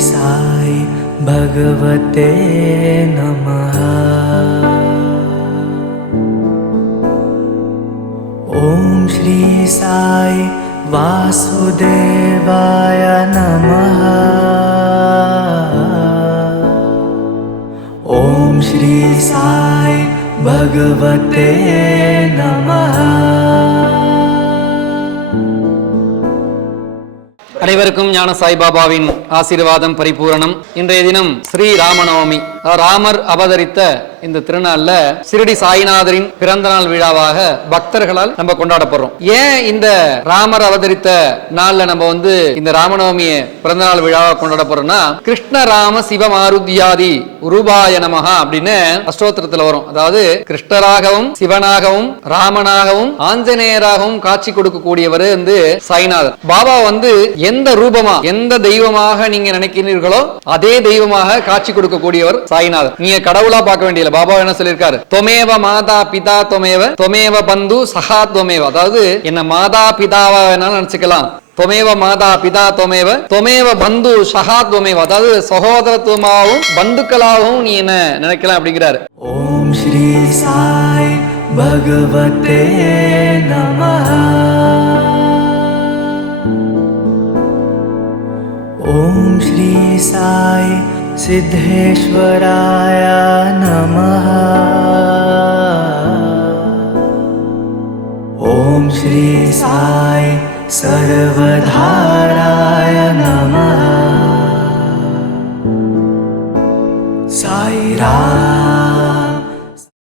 साई भगवते नमः। ओम श्री साई वासुदेवाय नमः। ओम श्री साई भगवते नमः। அனைவருக்கும் ஞான சாய்பாபாவின் ஆசீர்வாதம் பரிபூரணம். இன்றைய தினம் ஸ்ரீ ராமநவமி. ராமர் அவதரித்த இந்த திருநாள்ல சிரடி சாய்நாதரின் பிறந்த நாள் விழாவாக பக்தர்களால் நம்ம கொண்டாடப்படுறோம். ஏன் இந்த ராமர் அவதரித்த நாள்ல நம்ம இந்த ராமநவமியை பிறந்த நாள் விழாவாக கொண்டாட போறோம்னா, கிருஷ்ண ராம சிவமாருத்யாதி ரூபாய நமஹா அப்படின்னு அஷ்டோத்திரத்துல வரும். அதாவது கிருஷ்ணராகவும் சிவனாகவும் ராமனாகவும் ஆஞ்சநேயராகவும் காட்சி கொடுக்கக்கூடியவர் சாய்நாதர். பாபா எந்த ரூபமா எந்த தெய்வமாக நீங்க நினைக்கிறீர்களோ அதே தெய்வமாக காட்சி கொடுக்கக்கூடியவர் சாய்நாதர். நீங்க கடவுளா பார்க்க வேண்டிய பாபா என்ன சொல்லியிருக்காரு, தொமேவ மாதா பிதா தொமேவ தொமேவ பந்து சகா தொமேவ. அதாவது என்ன மாதா பிதாவா வேணாலும் நினைச்சுக்கலாம். தொமேவ மாதா பிதா தொமேவ தொமேவ பந்து சகா தொமேவ. அதாவது சகோதரத்துவமாகவும் பந்துக்களாகவும் நீ என்ன நினைக்கலாம் அப்படிங்கிறாரு. ஓம் ஸ்ரீ சாய் பகவதே நமஹ. ஓம் ஸ்ரீ சாய் सिद्धेश्वराय नमः। ओम श्री साई सर्वधाराय नमः। साई राम.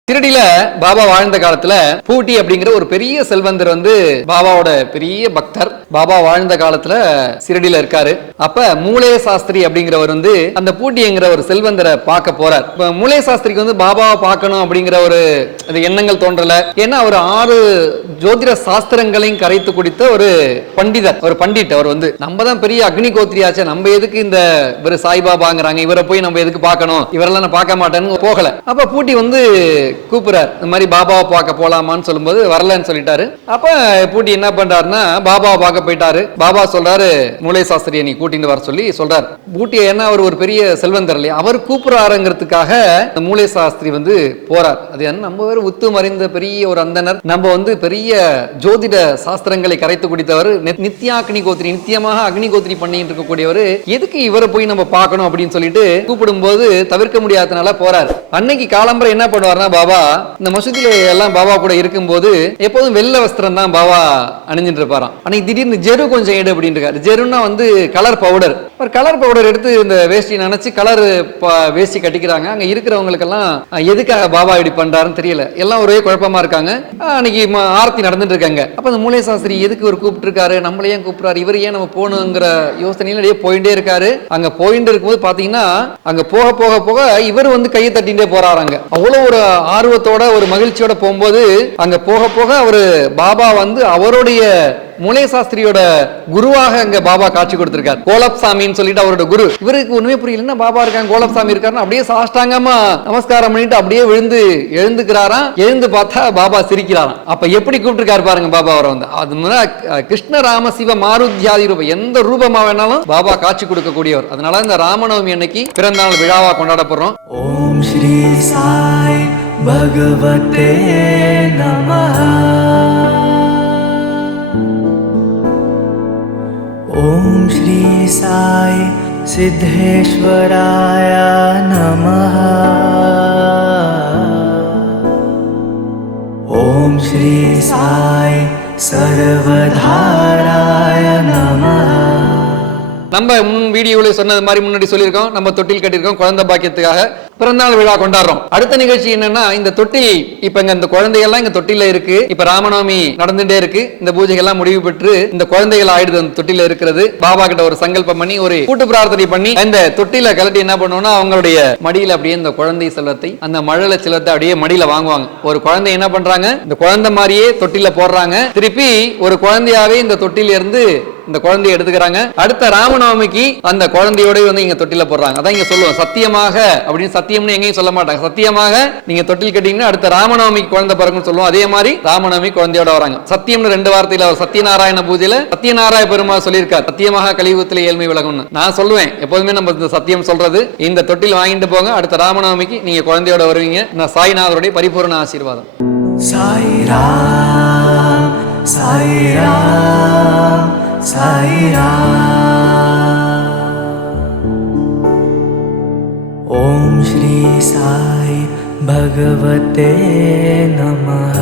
சிரடியில பாபா வாழ்ந்த காலத்துல பூட்டி அப்படிங்கிற ஒரு பெரிய செல்வந்தர் பாபாவோட பெரிய பக்தர். பாபா வாழ்ந்த காலத்துல சிரடியில இருக்காரு. அப்ப மூலே சாஸ்திரி அப்படிங்கிறவர் அந்த பூட்டிங்கிற ஒரு செல்வந்தரை பார்க்க போறார். மூலே சாஸ்திரிக்கு பாபாவை பார்க்கணும் அப்படிங்கிற ஒரு எண்ணங்கள் தோன்றல. ஏன்னா அவர் 6 ஜோதிட சாஸ்திரங்களையும் கரைத்து குடித்த ஒரு பண்டிதர், ஒரு பண்டிட். அவர் நம்ம தான் பெரிய அக்னி கோத்திரியாச்சே, நம்ம எதுக்கு இந்த இவர் சாய்பாபாங்கிறாங்க, இவரை போய் நம்ம எதுக்கு பார்க்கணும், இவரெல்லாம் நான் பார்க்க மாட்டேன்னு போகல. அப்ப பூட்டி கூப்பிடுறார், இந்த மாதிரி பாபாவை பார்க்க போலாமான்னு சொல்லும்போது வரலன்னு சொல்லிட்டாரு. அப்ப பூட்டி என்ன பண்றாருன்னா பாபாவை பார்க்க போயிட்டாரு. பாபா சொல்றாரு, மூலே சாஸ்திரியை நீ கூட்டிட்டு வர சொல்லி சொல்றாரு. பூட்டி என்ன அவர் ஒரு பெரிய செல்வந்தர் இல்லையா, அவர் கூப்பிடுறாருங்கிறதுக்காக மூலே சாஸ்திரி போறார். அது என்ன, நம்ம வேற உத்து மறைந்த பெரிய ஒரு அந்தனர், நம்ம பெரிய ஜோதிட சாஸ்திரங்களை கரைத்து குடித்தவர், நித்யாக்னி கோத்திரி, நித்தியமாக அக்னி கோத்திரி பண்ணிட்டு இருக்கக்கூடியவர், எதுக்கு இவரை போய் நம்ம பார்க்கணும் அப்படின்னு சொல்லிட்டு கூப்பிடும் போது தவிர்க்க முடியாதனால போறாரு. அன்னைக்கு காலம்பரை என்ன பண்ணுவார்னா, பாபா இந்த மசூதியில எல்லாம் பாபா கூட இருக்கும்போது எப்போதும் வெள்ளை வஸ்திரம் தான் பாபா அணிஞ்சிட்டு இருப்பாராம். அன்னைக்கு திடீர்னு ஜெரு கொஞ்சம் எடு அப்படின்னு இருக்காரு. ஜெருன்னா கலர் பவுடர். ஒரு கலர் பவுடர் எடுத்து இந்த வேஷ்டி நினைச்சு கலர் வேஷ்டி கட்டிக்கிறாங்க. அங்க இருக்கிறவங்களுக்கெல்லாம் எதுக்காக பாபா இப்படி பண்றாருன்னு தெரியல. எல்லாம் ஒரே குழப்பமா இருக்காங்க. அன்னைக்கு ஆரத்தி நடந்துட்டு இருக்காங்க. அப்ப அந்த மூலே சாஸ்திரி எதுக்கு ஒரு கூப்பிட்டு இருக்காரு, நம்மள ஏன் கூப்பிடுறாரு, இவர் ஏன் நம்ம போகணுங்கிற யோசனையில போயிட்டே இருக்காரு. அங்க போயிட்டு இருக்கும்போது பாத்தீங்கன்னா அங்க போக போக போக இவர் கையை தட்டிகிட்டே போறாங்க. அவ்வளவு ஒரு ஆர்வத்தோட ஒரு மகிழ்ச்சியோட போகும்போது அங்க போக போக அவரு பாபா அவருடைய மூலே சாஸ்திரியோட குருவாக அங்க பாபா காட்சி கொடுத்திருக்காரு. கோலப் சாமின்னு சொல்லிட்டு அவரோட குரு. இவருக்கு ஒண்ணுமே புரியல, பாபா இருக்காங்க கோலப் சாமி இருக்காருன்னு அப்படியே சாஷ்டாங்கமா நமஸ்காரம் பண்ணிட்டு அப்படியே விழுந்து எழுந்துக்கிறாராம். எழுந்து பார்த்தா பாபா சிரிக்கிறாராம். அப்ப எப்படி கூப்பிட்டுருக்காரு பாருங்க பாபா அவரை. அது கிருஷ்ண ராம சிவ மாருத்யாதி ரூபம், எந்த ரூபமா வேணாலும் பாபா காட்சி கொடுக்கக்கூடியவர். அதனால இந்த ராமநவமி அன்னைக்கு பிறந்த நாள் விழாவா கொண்டாடப்படுறோம். ஓம் ஸ்ரீ சாய் பகவதே நமஹ. ओम श्री साई सिद्धेश्वराय नमः। ओम श्री साई सर्वधाराय नमः. நம்ம வீடியோல சொன்னது மாதிரி முன்னாடி சொல்லியிருக்கோம், நம்ம தொட்டில் கட்டியிருக்கோம் குழந்தை பாக்கியத்துக்காக பிறந்தநாள் விழா கொண்டாடுறோம். அடுத்த நிகழ்ச்சி என்னன்னா, இந்த தொட்டில் இப்ப இந்த குழந்தைகள்லாம் இங்க தொட்டில இருக்கு. இப்ப ராமநவமி நடந்துட்டே இருக்கு. இந்த பூஜைகள்லாம் முடிவு பெற்று இந்த குழந்தைகள் ஆயிடுது அந்த தொட்டில இருக்கிறது. பாபா கிட்ட ஒரு சங்கல்பம் பண்ணி ஒரு கூட்டு பிரார்த்தனை பண்ணி இந்த தொட்டில கலட்டி என்ன பண்ணுவோம்னா, அவங்களுடைய மடியில அப்படியே இந்த குழந்தை செல்வத்தை, அந்த மழலை செல்வத்தை அப்படியே மடியில வாங்குவாங்க. ஒரு குழந்தை என்ன பண்றாங்க, இந்த குழந்தை மாதிரியே தொட்டில போடுறாங்க. திருப்பி ஒரு குழந்தையாவே இந்த தொட்டில இருந்து இந்த குழந்தையை எடுத்துக்கிறாங்க. அடுத்த ராமநவமிக்கு அந்த குழந்தையோட வந்து இங்க தொட்டில போடுறாங்க. அதான் இங்க சொல்லுவோம் சத்தியமாக அப்படின்னு, சத்தியம்னு எங்கேயும் சொல்ல மாட்டாங்க. சத்தியமாக நீங்க தொட்டில் கட்டிங்கன்னா அடுத்த ராமநவமிக்கு குழந்தை பிறகுன்னு சொல்லுவோம். அதே மாதிரி ராமநவமி குழந்தையோட வராங்க. சத்தியம்னு 2 வார்த்தையில அவர் சத்தியநாராயண பூஜையில சத்தியநாராயண பெருமாள் சொல்லியிருக்கார், சத்தியமாக கலியுகத்திலே ஏழ்மை விலகும்னு. நான் சொல்லுவேன் எப்போதுமே நம்ம இந்த சத்தியம் சொல்றது, இந்த தொட்டில் வாங்கிட்டு போங்க, அடுத்த ராமநவமிக்கு நீங்க குழந்தையோட வருவீங்க. நான் சாய்நாதருடைய பரிபூர்ண ஆசீர்வாதம். சாய்ராம் சாய்ராம் சாய்ராம். ஓம் ஸ்ரீ சாய் பகவதே நமஹ.